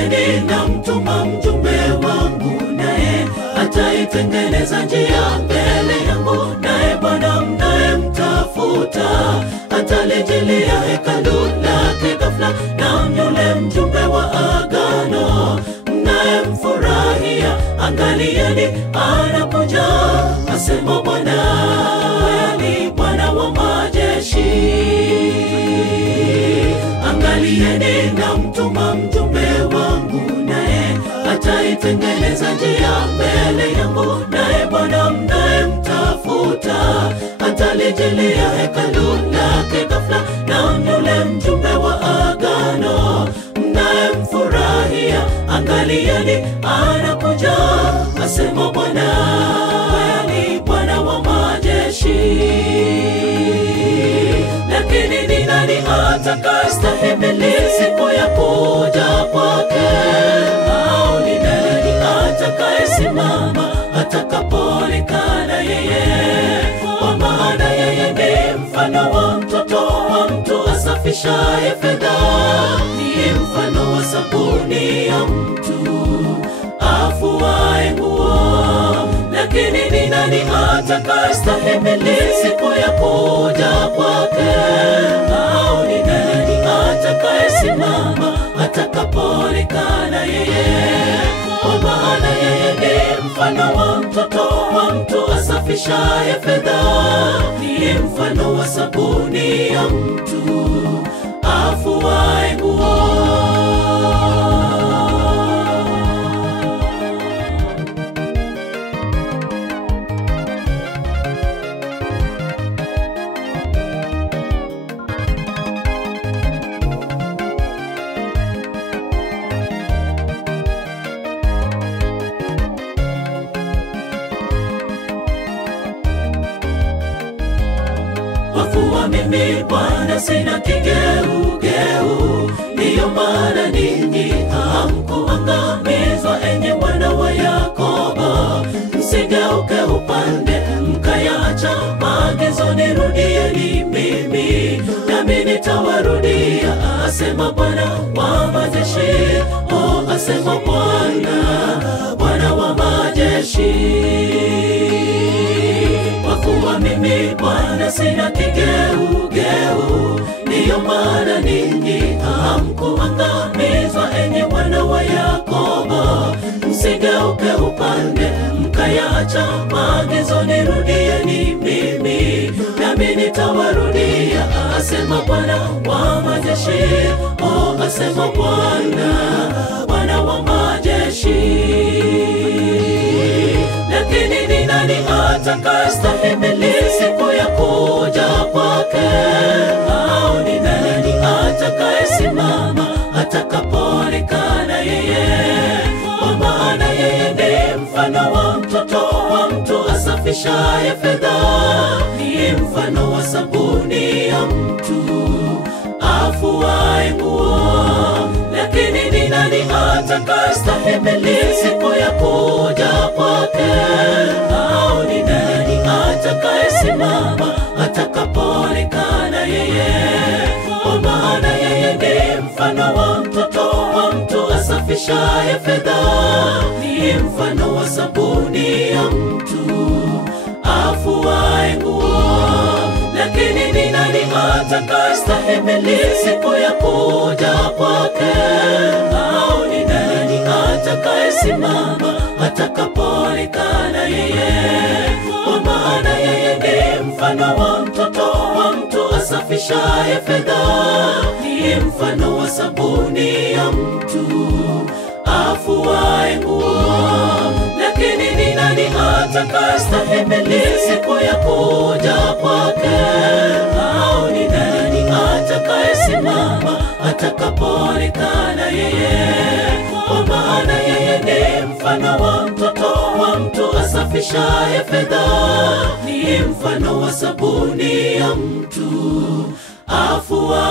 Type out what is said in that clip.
angalieni na mtuma mjumbe wangu, naye ataitengeneza njia mbele yangu. Naye Bwana mnayemtafuta atalijilia hekalu lake ghafla. Na yule mjumbe wa agano mnayemfurahia, angalieni anakuja, asema Bwana, ni Bwana wa majeshi. Angalieni na mtuma mjumbe wangu, naye ataitengeneza njia mbele yangu. Naye Bwana mnayemtafuta atalijilia hekalu lake ghafla. Na yule mjumbe wa agano mnayemfurahia, angalieni anakuja, asema Bwana, ni Bwana wa majeshi. Lakini ni nani atakayestahimili siku ya kuja kwake? Au ni nani atakayesimama atakapoonekana yeye? Kwa maana yeye ni mfano wa mtoto wa mtu asafishaye fedha, ni mfano wa sabuni ya mtu afuaye nguo. Lakini ni nani atakayestahimili siku ya kuja kwake? Au ni nani atakayesimama atakapoonekana yeye? Kwa maana yeye ni mfano wa mtoto wa mtu asafishaye fedha, ni mfano wa sabuni ya mtu afuaye nguo. Kwa mimi Bwana sina kigeugeu, ndiyo maana ninyi hamkuangamizwa, enyi wana wa Yakobo. Msigeuke upande mkayaacha maagizo, nirudieni mimi nami nitawarudia, asema Bwana wa majeshi. Oh, asema Bwana, Bwana wa majeshi. Kwa kuwa mimi Bwana sina kigeugeu, ndiyo maana ninyi hamkuangamizwa, enyi wana wa Yakobo. Msigeuke upande mkayaacha maagizo, nirudieni mimi nami nitawarudia, asema Bwana wa majeshi. Oh, asema Bwana, Bwana wa majeshi. Lakini ni nani atakayestahimili siku ya kuja kwake? Au ni nani atakayesimama atakapoonekana yeye? Kwa maana yeye ni mfano wa mtoto wa mtu asafishaye fedha, ni mfano wa sabuni ya mtu afuaye nguo. Lakini ni nani atakayestahimili siku ya kuja kwake? Au ni nani atakayesimama atakapoonekana yeye? Kwa maana yeye ni mfano wa mtoto wa mtu asafishaye fedha, ni mfano wa sabuni ya mtu afuaye nguo. Lakini ni nani atakayestahimili siku ya kuja kwake? Au ni nani atakayesimama atakapoonekana yeye? Kwa maana yeye ni mfano wa mtoto wa mtu asafishaye fedha, ni mfano wa sabuni ya mtu afuaye nguo. Lakini ni nani atakayestahimili siku ya kuja kwake? Au ni nani atakayesimama atakapoonekana yeye? Kwa maana yeye ni mfano wa mtoto wa mtu asafishaye fedha, ni mfano wa sabuni ya mtu afuaye